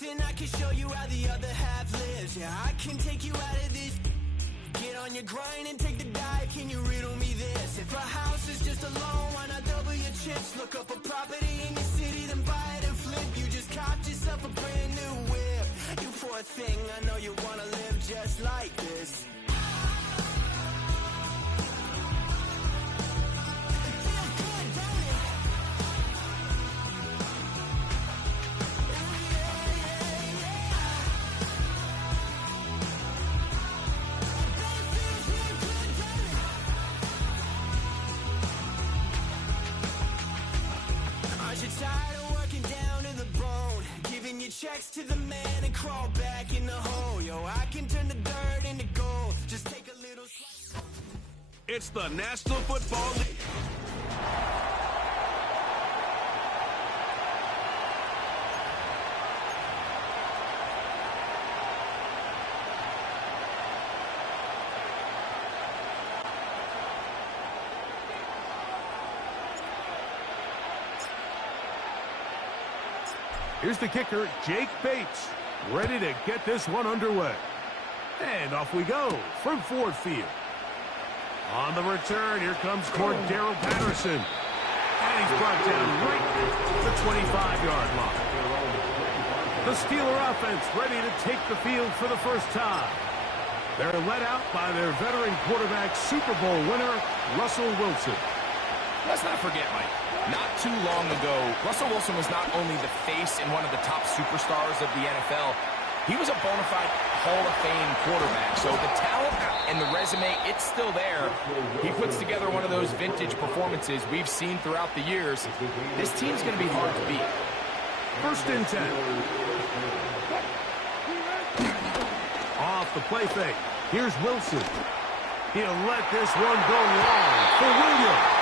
something, I can show you how the other half lives. Yeah, I can take you out of this. Get on your grind and take the dive. Can you riddle me this? If a house is just a loan, why not double your chips? Look up a property in your city, then buy it and flip. You just copped yourself a brand new whip. You poor thing, I know you wanna live just like this. Checks to the man and crawl back in the hole. Yo, I can turn the dirt into gold. Just take a little. It's the National Football League. Here's the kicker, Jake Bates, ready to get this one underway. And off we go from Ford Field. On the return, here comes Cordero Patterson. And he's brought down right at the 25-yard line. The Steeler offense ready to take the field for the first time. They're led out by their veteran quarterback, Super Bowl winner, Russell Wilson. Let's not forget, Mike, not too long ago, Russell Wilson was not only the face and one of the top superstars of the NFL, he was a bona fide Hall of Fame quarterback. So the talent and the resume, it's still there. He puts together one of those vintage performances we've seen throughout the years. This team's going to be hard to beat. First and 10. Off the play fake. Here's Wilson. He'll let this one go long for Williams.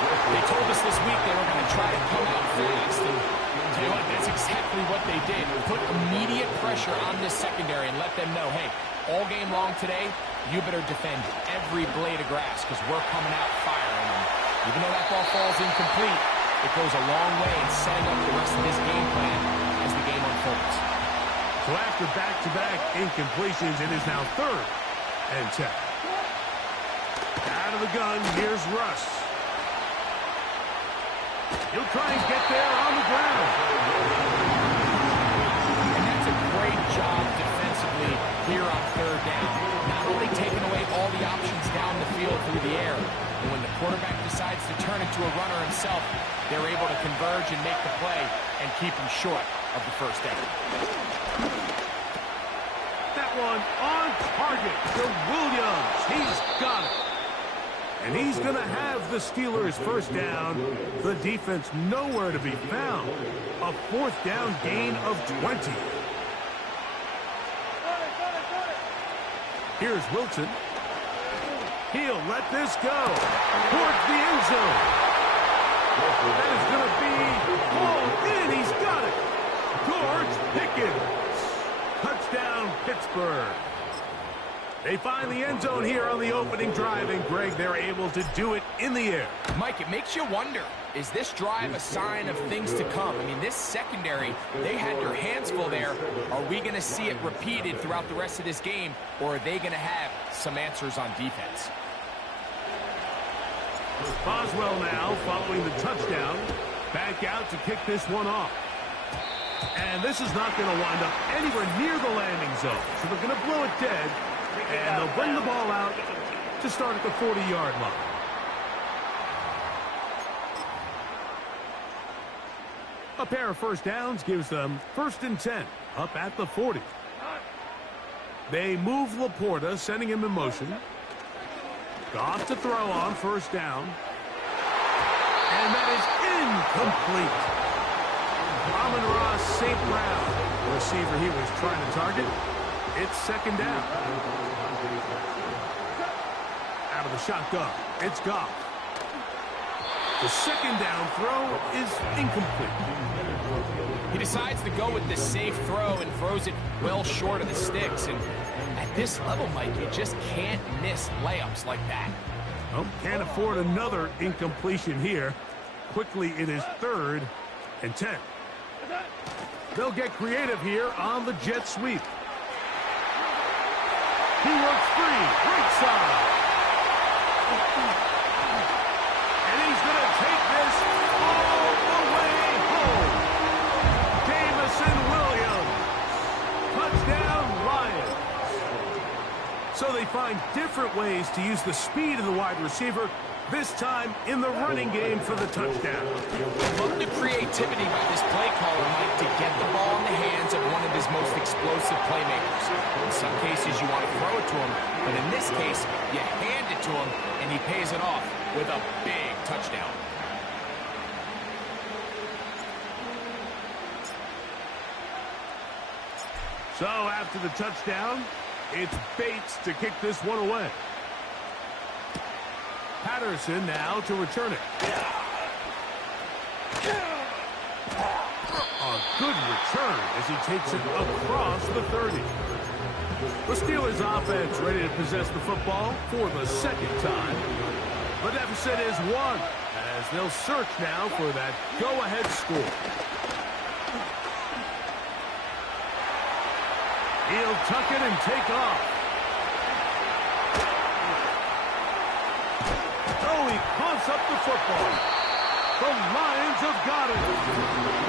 They told us this week they were going to try to come out fast, and you know what, that's exactly what they did. Put immediate pressure on this secondary and let them know, hey, all game long today, you better defend every blade of grass because we're coming out firing. And even though that ball falls incomplete, it goes a long way in setting up the rest of this game plan as the game unfolds. So after back-to-back incompletions, it is now 3rd and 10. Out of the gun, here's Russ. He'll try and get there on the ground. And that's a great job defensively here on 3rd down. Not only taking away all the options down the field through the air, but when the quarterback decides to turn into a runner himself, they're able to converge and make the play and keep him short of the first down. That one on target to Williams. He's got it. And he's going to have the Steelers first down. The defense nowhere to be found. A 4th down gain of 20. Here's Wilson. He'll let this go towards the end zone. That is going to be pulled in. He's got it. George Pickens. Touchdown, Pittsburgh. They find the end zone here on the opening drive, and Greg, they're able to do it in the air. Mike, it makes you wonder, is this drive a sign of things to come? I mean, this secondary, they had their hands full there. Are we going to see it repeated throughout the rest of this game, or are they going to have some answers on defense? Boswell now, following the touchdown, back out to kick this one off. And this is not going to wind up anywhere near the landing zone, so they're going to blow it dead. And they'll bring the ball out to start at the 40-yard line. A pair of first downs gives them 1st and 10, up at the 40. They move Laporta, sending him in motion. Goff to throw on 1st down. And that is incomplete. Amon-Ra St. Brown, the receiver he was trying to target. It's 2nd down. Out of the shotgun, it's Goff. The 2nd down throw is incomplete. He decides to go with the safe throw and throws it well short of the sticks. And at this level, Mike, you just can't miss layups like that. Well, can't afford another incompletion here. Quickly, it is 3rd and 10. They'll get creative here on the jet sweep. He works free, right side. And he's going to take this all the way home. Jamison Williams. Touchdown, Lions. So they find different ways to use the speed of the wide receiver, this time in the running game for the touchdown. Love the creativity by this play caller, Mike, to get the ball in the hands of one of his most explosive playmakers. In some cases, you want to throw it to him, but in this case, you hand it to him, and he pays it off with a big touchdown. So after the touchdown, it's Bates to kick this one away. Patterson now to return it. A good return as he takes it across the 30. The Steelers offense ready to possess the football for the second time. The deficit is 1 as they'll search now for that go-ahead score. He'll tuck it and take off. Oh, he coughs up the football. The Lions have got it.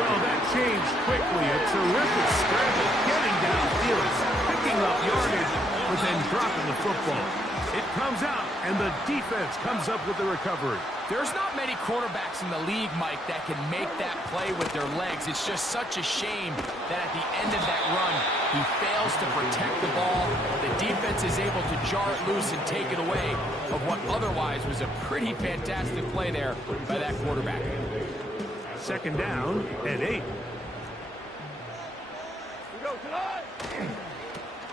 Well, that changed quickly. A terrific scramble getting downfield, picking up yardage, but then dropping the football. It comes out, and the defense comes up with the recovery. There's not many quarterbacks in the league, Mike, that can make that play with their legs. It's just such a shame that at the end of that run, he fails to protect the ball. The defense is able to jar it loose and take it away of what otherwise was a pretty fantastic play there by that quarterback. Second down and 8.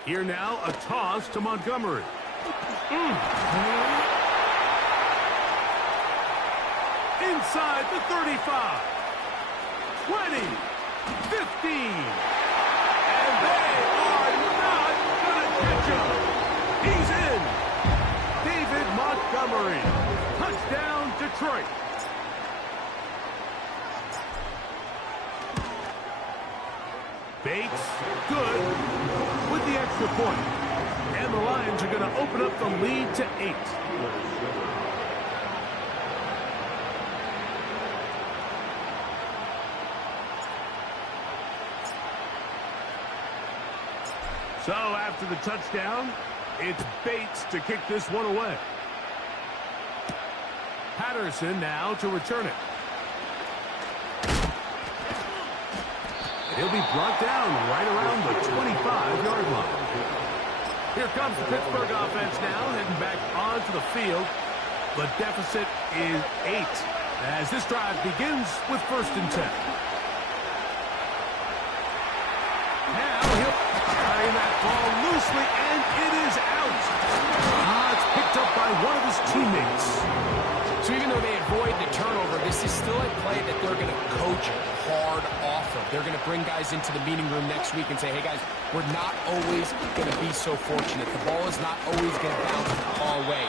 Here now, a toss to Montgomery. Inside the 35, 20, 15, and they are not going to catch him. He's in. David Montgomery. Touchdown, Detroit. Bates, good, with the extra point. And the Lions are going to open up the lead to 8. So after the touchdown, it's Bates to kick this one away. Patterson now to return it. He'll be brought down right around the 25-yard line. Here comes the Pittsburgh offense now, heading back onto the field. The deficit is 8 as this drive begins with 1st and 10. Now he'll carry that ball loosely, and it is out. It's picked up by one of his teammates. So even though they avoid the turnover, this is still a play that they're going to coach hard off of. They're going to bring guys into the meeting room next week and say, hey, guys, we're not always going to be so fortunate. The ball is not always going to bounce our way.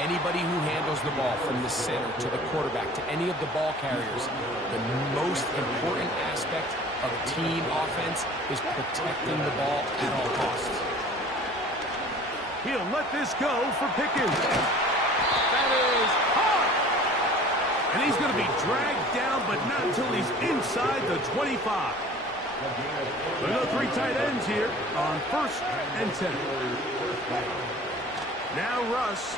Anybody who handles the ball from the center to the quarterback to any of the ball carriers, the most important aspect of team offense is protecting the ball at all costs. He'll let this go for Pickens. That is hard. And he's going to be dragged down, but not until he's inside the 25. There are 3 tight ends here on 1st and 10. Now Russ.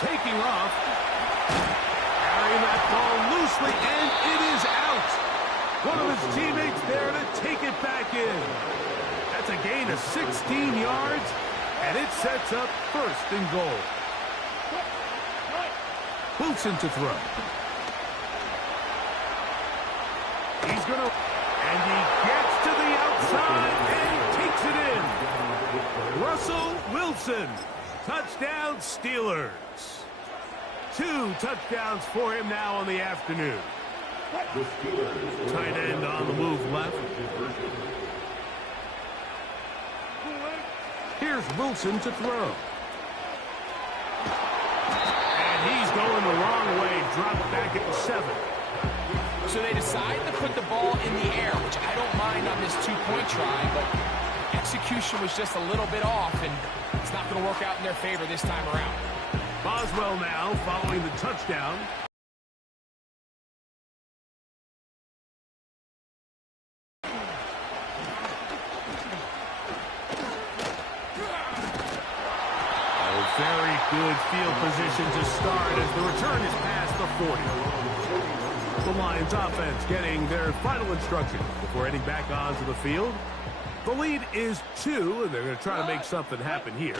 Taking off. Carrying that ball loosely, and it is out. One of his teammates there to take it back in. That's a gain of 16 yards, and it sets up 1st and goal. Wilson to throw. He's going to, and he gets to the outside and takes it in. Russell Wilson, touchdown Steelers. 2 touchdowns for him now on the afternoon. Tight end on the move left. Here's Wilson to throw. And he's going the wrong way, dropped back at the 7. So they decide to put the ball in the air, which I don't mind on this two-point try, but execution was just a little bit off, and it's not going to work out in their favor this time around. Boswell now following the touchdown. Very good field position to start as the return is past the 40. The Lions offense getting their final instructions before heading back onto the field. The lead is 2, and they're going to try to make something happen here,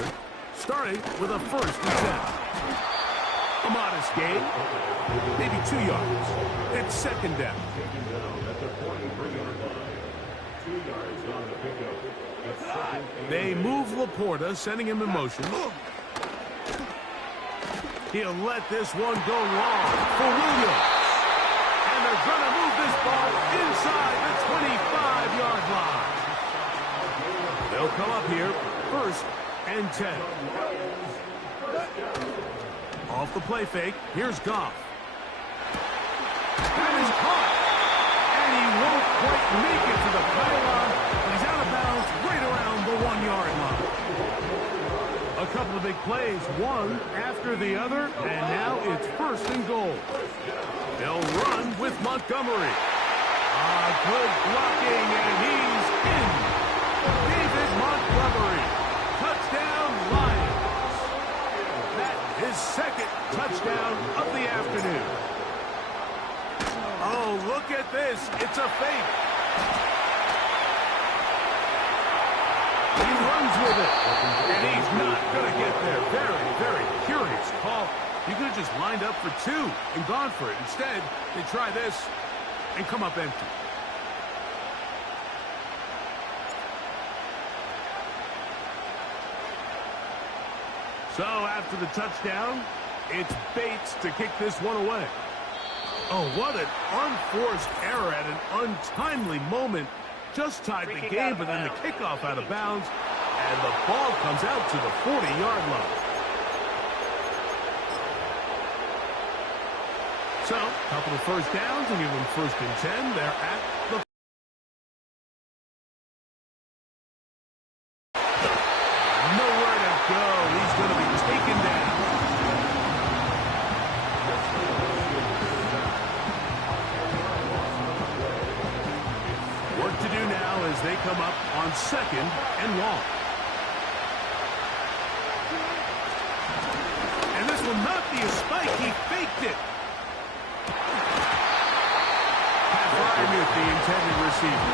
starting with a 1st and 10. A modest gain, maybe 2 yards. It's 2nd down. They move Laporta, sending him in motion. He'll let this one go long for Williams. And they're going to move this ball inside the 25-yard line. They'll come up here, 1st and 10. Off the play fake, here's Goff. That is caught. And he won't quite make it to the pylon, but he's out of bounds right around the 1-yard line. A couple of big plays, one after the other, and now it's 1st and goal. They'll run with Montgomery. Good blocking, and he's in. David Montgomery. Touchdown, Lions. That is 2nd touchdown of the afternoon. Oh, look at this. It's a fake. He runs with it, and he's not going to get there. Very, very curious call. You could have just lined up for 2 and gone for it. Instead, they try this and come up empty. So after the touchdown, it's Bates to kick this one away. Oh, what an unforced error at an untimely moment. Just tied the game, but then the kickoff out of bounds, and the ball comes out to the 40-yard line. So, couple of 1st downs and give them 1st and 10. They're at the... Nowhere to go. He's going to be taken down. Work to do now as they come up on 2nd and long. And this will not be a spike. He faked it. With the intended receiver.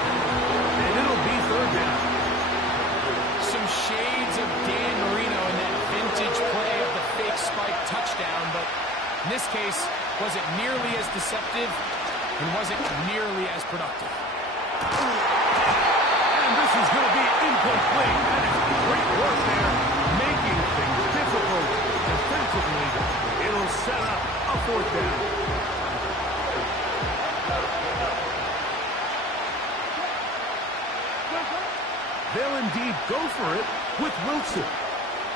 And it'll be 3rd down. Some shades of Dan Marino in that vintage play of the fake spike touchdown, but in this case, wasn't nearly as deceptive and wasn't nearly as productive. And this is going to be incomplete. That is great work there, making things difficult defensively. It'll set up a 4th down. They'll indeed go for it with Wilson.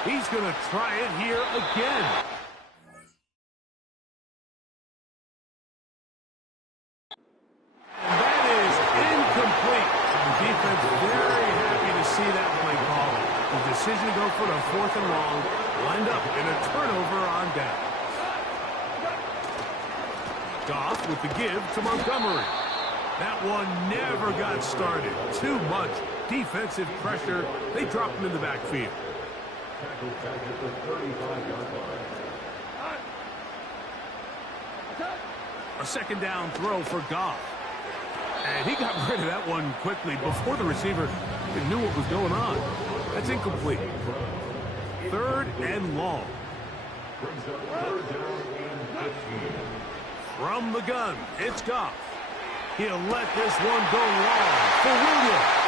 He's going to try it here again. And that is incomplete. The defense very happy to see that play call. The decision to go for the 4th and long lined up in a turnover on down. Goff with the give to Montgomery. That one never got started. Too much defensive pressure. They dropped him in the backfield. A 2nd down throw for Goff. And he got rid of that one quickly before the receiver knew what was going on. That's incomplete. 3rd and long. From the gun, it's Goff. He'll let this one go long for Williams.